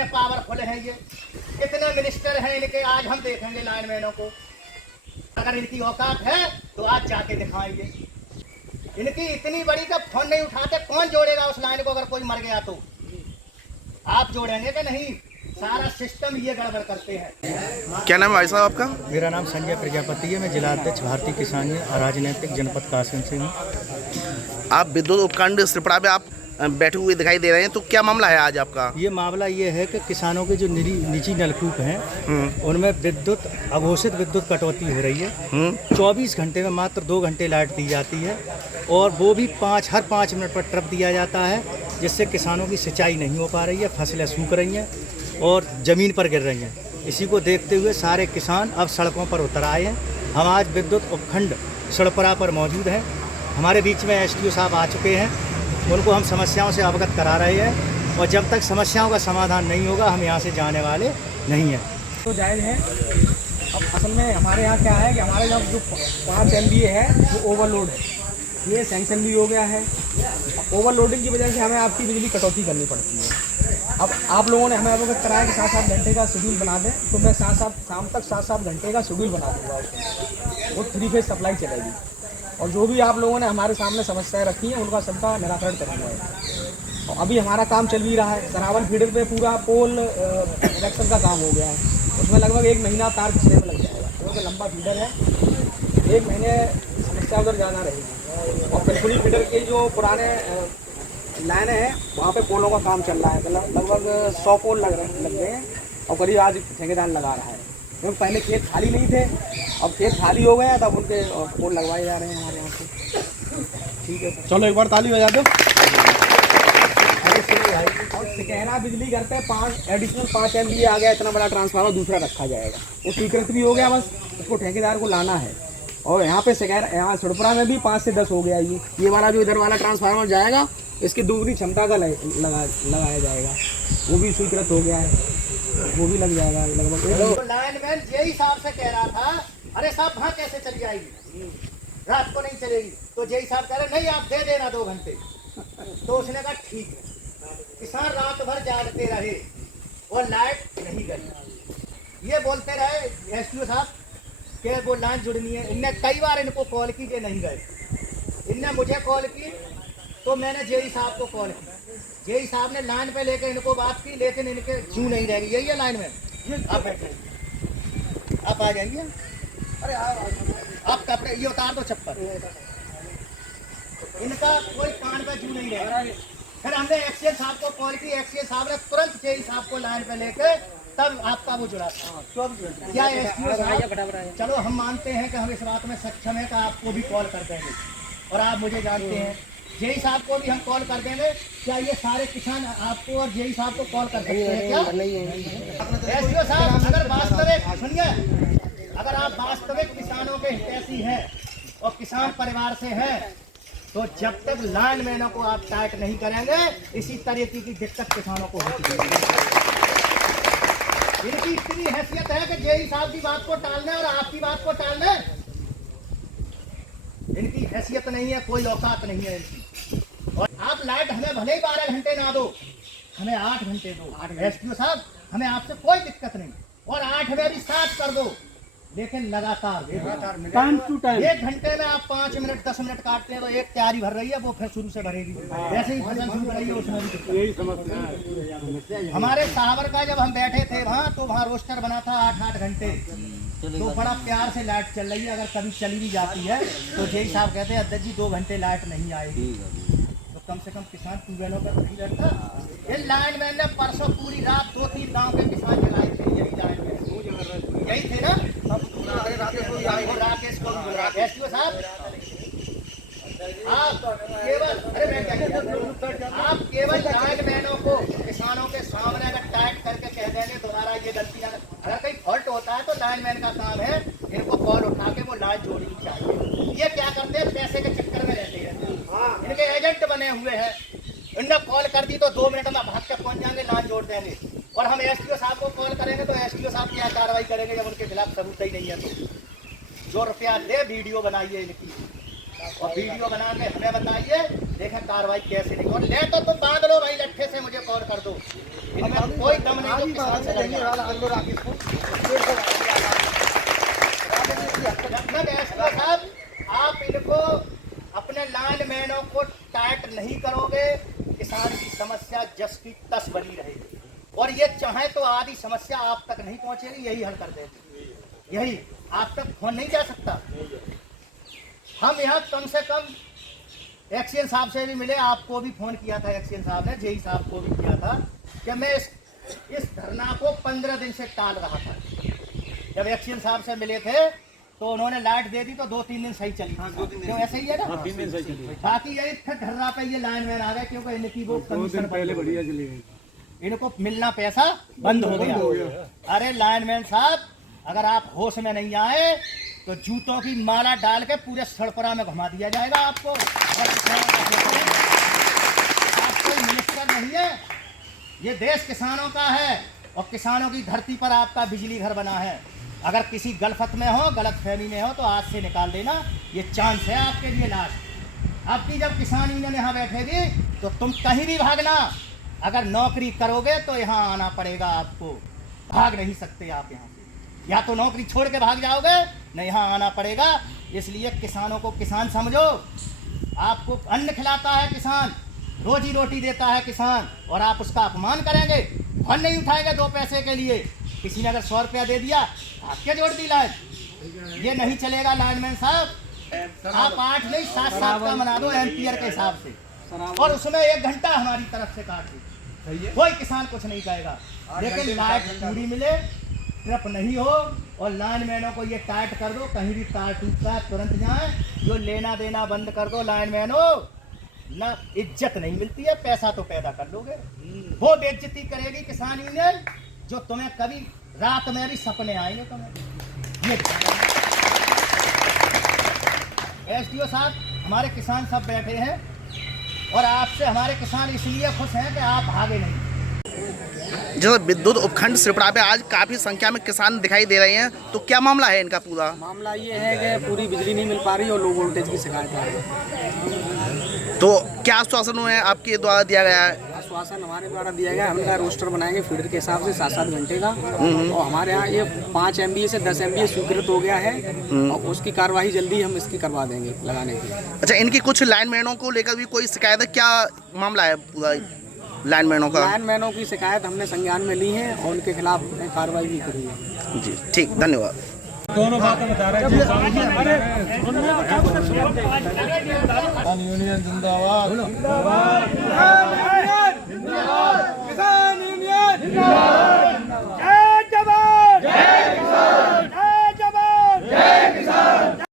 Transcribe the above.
कितने पावरफुल हैं ये, कितने मिनिस्टर हैं इनके। आज हम देखेंगे लाइनमैनों को, अगर इनकी औकात है तो आज जाके दिखाएंगे। इनकी इतनी बड़ी का फोन नहीं उठाते, कौन जोड़ेगा उस लाइन को? अगर कोई मर गया तो आप जोड़ेंगे कि नहीं? सारा सिस्टम ये गड़बड़ करते हैं। क्या नाम है भाई साहब आपका? मेरा नाम संजय प्रजापति है। मैं जिला अध्यक्ष भारतीय किसान राजनीतिक जनपद कासिम से हूँ। आप विद्युत उपखंड त्रिपुरा में आप बैठे हुए दिखाई दे रहे हैं, तो क्या मामला है आज आपका? ये मामला ये है कि किसानों के जो निजी नलकूप हैं उनमें विद्युत अघोषित विद्युत कटौती हो रही है। 24 घंटे में मात्र 2 घंटे लाइट दी जाती है और वो भी हर 5 मिनट पर ट्रिप दिया जाता है, जिससे किसानों की सिंचाई नहीं हो पा रही है, फसलें सूख रही हैं और ज़मीन पर गिर रही हैं। इसी को देखते हुए सारे किसान अब सड़कों पर उतर आए हैं। हम आज विद्युत उपखंड सड़परा पर मौजूद हैं। हमारे बीच में एसडीओ साहब आ चुके हैं, उनको हम समस्याओं से अवगत करा रहे हैं और जब तक समस्याओं का समाधान नहीं होगा हम यहाँ से जाने वाले नहीं हैं। तो जायज़ है। अब असल में हमारे यहाँ क्या है कि हमारे यहाँ जो 5 MVA है वो ओवरलोड है, ये सैंक्शन भी हो गया है। ओवरलोडिंग की वजह से हमें आपकी बिजली कटौती करनी पड़ती है। अब आप लोगों ने हमें अवगत कराया कि 7-7 घंटे का शेड्यूल बना दें, तो मैं शाम तक 7-7 घंटे का शेड्यूल बना दूँगा। वो 3 फेज सप्लाई चलेगी और जो भी आप लोगों ने हमारे सामने समस्याएं रखी हैं उनका सबका निराकरण करेंगे। और अभी हमारा काम चल भी रहा है। सरावल फीडर पे पूरा पोल इलेक्शन का काम हो गया है, उसमें लगभग 1 महीना तार खींचने में लग जाएगा, क्योंकि लंबा फीडर है। 1 महीने समस्या उधर ज़्यादा रहेगी। और पिलखुड़ी फीडर के जो पुराने लाइनें हैं वहाँ पे पोलों का काम चल रहा है। लगभग 100 पोल लग गए हैं और करीब आज ठेकेदार लगा रहा है, क्योंकि पहले खेत खाली नहीं थे, अब खेत खाली हो गए हैं, तब उनके पोल लगवाए जा रहे हैं हमारे यहाँ से। ठीक है, चलो एक बार ताली बजा दो। और सिकहरा बिजली घर पे 5 एडिशनल 5 MVA आ गया, इतना बड़ा ट्रांसफार्मर दूसरा रखा जाएगा, वो स्वीकृत भी हो गया, बस उसको ठेकेदार को लाना है। और यहाँ पे सिकहरा, यहाँ सड़पुरा में भी 5 से 10 हो गया। ये वाला जो इधर वाला ट्रांसफार्मर जाएगा, इसकी दोगुनी क्षमता का लगाया जाएगा, वो भी स्वीकृत हो गया है, वो भी लग जाएगा लगभग। लाइनमैन जे हिसाब से कह रहा था, अरे साहब वहाँ कैसे चली जाएगी, रात को नहीं चलेगी, तो जे हिसाब कह रहे नहीं आप दे देना 2 घंटे। तो उसने कहा ठीक है। किसान रात भर जागते रहे और लाइट नहीं गई। ये बोलते रहे एसडीओ साहब कि वो लाइन जुड़नी है। इनने कई बार इनको कॉल की कि नहीं गए। इनने मुझे कॉल की तो मैंने जेई साहब को कॉल की। जेई साहब ने लाइन पे लेके इनको बात की, लेकिन इनके क्यों नहीं रहेगी। यही है लाइन में, आप बैठे, आप आ जाइए। अरे आप कपड़े ये उतार दो, चप्पल। इनका कोई कान पे जू नहीं रहेगा। फिर हमने एक्सीएल साहब को कॉल की, एक्सीएल साहब ने तुरंत जेई साहब को लाइन पे लेके तब आपका वो जुड़ा। क्या एसडीओ साहब, चलो हम मानते हैं कि हम इस बात में सक्षम है कि आपको भी कॉल कर देंगे और आप मुझे जानते हैं। जेई साहब को भी हम कॉल कर देंगे। क्या ये सारे किसान आपको और जेई साहब को कॉल कर सकते हैं क्या? एसडीओ साहब, अगर वास्तविक सुनिए, अगर आप वास्तविक किसानों के हितैषी हैं और किसान परिवार से हैं, तो जब तक लाइनमैनों को आप टाइट नहीं करेंगे, इसी तरीके की दिक्कत किसानों को होती है। इनकी इतनी हैसियत है कि जेई साहब की बात को टालने और आपकी बात को टालने, इनकी हैसियत नहीं है, कोई औकात नहीं है इनकी। और आप लाइट हमें भले ही 12 घंटे ना दो, हमें 8 घंटे दो। एसडीओ साहब, हमें आपसे कोई दिक्कत नहीं, और 8 में भी 7 कर दो, लेकिन लगातार टाइम टू टाइम। 1 घंटे में आप 5 मिनट 10 मिनट काटते हैं तो एक तैयारी भर रही है, वो फिर शुरू से भरेगी। वैसे ही फसल शुरू रही है, उसमें भी यही समस्या है। हमारे सावर का जब हम बैठे थे वहाँ, तो वहाँ रोस्टर बना था 8-8 घंटे, तो बड़ा प्यार से लाइट चल रही है। अगर कभी चली भी जाती है तो जेई साहब कहते हैं अध्यक्ष जी 2 घंटे लाइट नहीं आएगी, तो कम से कम किसान ट्यूबवेलों पर नहीं रहता। इन लाइनमैन ने परसों पूरी रात 2-3 गाँव के किसान जलाए थे। यही लाइनमैन यही थे ना, राकेश को एसडीओ साहब, आप केवल, अरे मैं क्या कहता हूं, आप केवल लाइनमैनों को किसानों के सामने अगर टाइट करके कह देंगे दोबारा ये गलती, अगर कहीं फॉल्ट होता है तो लाइनमैन का काम है इनको कॉल उठा के वो लाइन जोड़नी चाहिए। ये क्या करते हैं, पैसे के चक्कर में रहते हैं, इनके एजेंट बने हुए हैं। इनने कॉल कर दी तो 2 मिनट में भाग के पहुंच जाएंगे, लाइन जोड़ देंगे। और हम एसडीओ साहब को कॉल करेंगे तो एसडीओ साहब क्या कार्रवाई करेंगे जब उनके खिलाफ सबूत ही नहीं है। तो जो रुपया दे वीडियो बनाइए इनकी, और वीडियो बना के हमें बताइए, देखें कार्रवाई कैसे नहीं। और ले तो तुम बांध लो भाई लट्ठे से, मुझे कॉल कर दो, इनमें कोई दम नहीं। तो किसान से लेंगे साहब, आप इनको अपने लाइनमैनों को टाइट नहीं करोगे, किसान की समस्या जस की तस बनी रहेगी। और ये चाहे तो आधी समस्या आप तक नहीं पहुंचेगी, यही हल कर देगी। यही आप तक फोन नहीं जा सकता। हम यहाँ कम से कम एक्सीएन साहब से भी मिले, आपको भी फोन किया था एक्सीएन साहब ने, जेई साहब को भी किया था कि मैं इस धरना को 15 दिन से टाल रहा था। जब एक्सीएन साहब से मिले थे तो उन्होंने लाइट दे दी तो 2-3 दिन सही चली। क्यों ऐसे ही है ना? 3 दिन सही चली। बाकी यही धरना पे ये लाइनमैन आ गए क्योंकि इनकी वो कमीशन पहले बढ़िया चली गई, इनको मिलना पैसा बंद हो गया। अरे लाइनमैन साहब, अगर आप होश में नहीं आए तो जूतों की माला डाल के पूरे सड़परा में घुमा दिया जाएगा आपको। आप कोई मिनिस्टर नहीं है, ये देश किसानों का है और किसानों की धरती पर आपका बिजली घर बना है। अगर किसी गलफत में हो, गलतफहमी में हो तो आज से निकाल देना, ये चांस है आपके लिए लास्ट। आपकी जब किसान यूनियन यहाँ बैठेगी तो तुम कहीं भी भागना, अगर नौकरी करोगे तो यहाँ आना पड़ेगा आपको, भाग नहीं सकते आप यहाँ से। या तो नौकरी छोड़ के भाग जाओगे, न यहाँ आना पड़ेगा। इसलिए किसानों को किसान समझो, आपको अन्न खिलाता है किसान, रोजी रोटी देता है किसान, और आप उसका अपमान करेंगे, फोन नहीं उठाएंगे 2 पैसे के लिए। किसी ने अगर 100 रुपया दे दिया, आपके जोड़ दी लाइन, ये नहीं चलेगा लाइनमैन साहब। आप 8 नहीं 7 का बना दो एम्पियर के हिसाब से, और उसमें 1 घंटा हमारी तरफ से काट दो, कोई किसान कुछ नहीं कहेगा। लेकिन लाइट पूरी मिले, ट्रिप नहीं हो, और लाइनमैनों को ये टाइट कर दो, कहीं भी तार टूटता है तुरंत जाए, जो लेना देना बंद कर दो लाइनमैनों। ना इज्जत नहीं मिलती है, पैसा तो पैदा कर लोगे, वो बेइज्जती करेगी किसान यूनियन, जो तुम्हें कभी रात में भी सपने आएंगे तुम्हें। ये एसडीओ साहब, हमारे किसान सब बैठे हैं और आपसे हमारे किसान इसलिए खुश हैं कि आप भागे नहीं। जैसे विद्युत उपखंड सिरपड़ा पे आज काफी संख्या में किसान दिखाई दे रहे हैं, तो क्या मामला है इनका? पूरा मामला ये है कि पूरी बिजली नहीं मिल पा रही और लो वोल्टेज की शिकायत आ रही है। तो क्या आश्वासन है आपके द्वारा दिया गया है? आश्वासन हमारे द्वारा दिया गया, हम रोस्टर बनाएंगे फीडर के हिसाब से 7-7 घंटे का, और हमारे यहाँ ये 5 MVA से 10 MVA स्वीकृत हो गया है, और उसकी कार्यवाही जल्दी हम इसकी करवा देंगे लगाने की। अच्छा, इनकी कुछ लाइनमैनों को लेकर भी कोई शिकायत है? क्या मामला है पूरा लाइनमैनों का? लाइनमैनों की शिकायत हमने संज्ञान में ली है और उनके खिलाफ कार्रवाई भी करी है। जी ठीक, धन्यवाद। दोनों बातें बता रहे हैं। यूनियन जिंदाबाद, किसान यूनियन जिंदाबाद।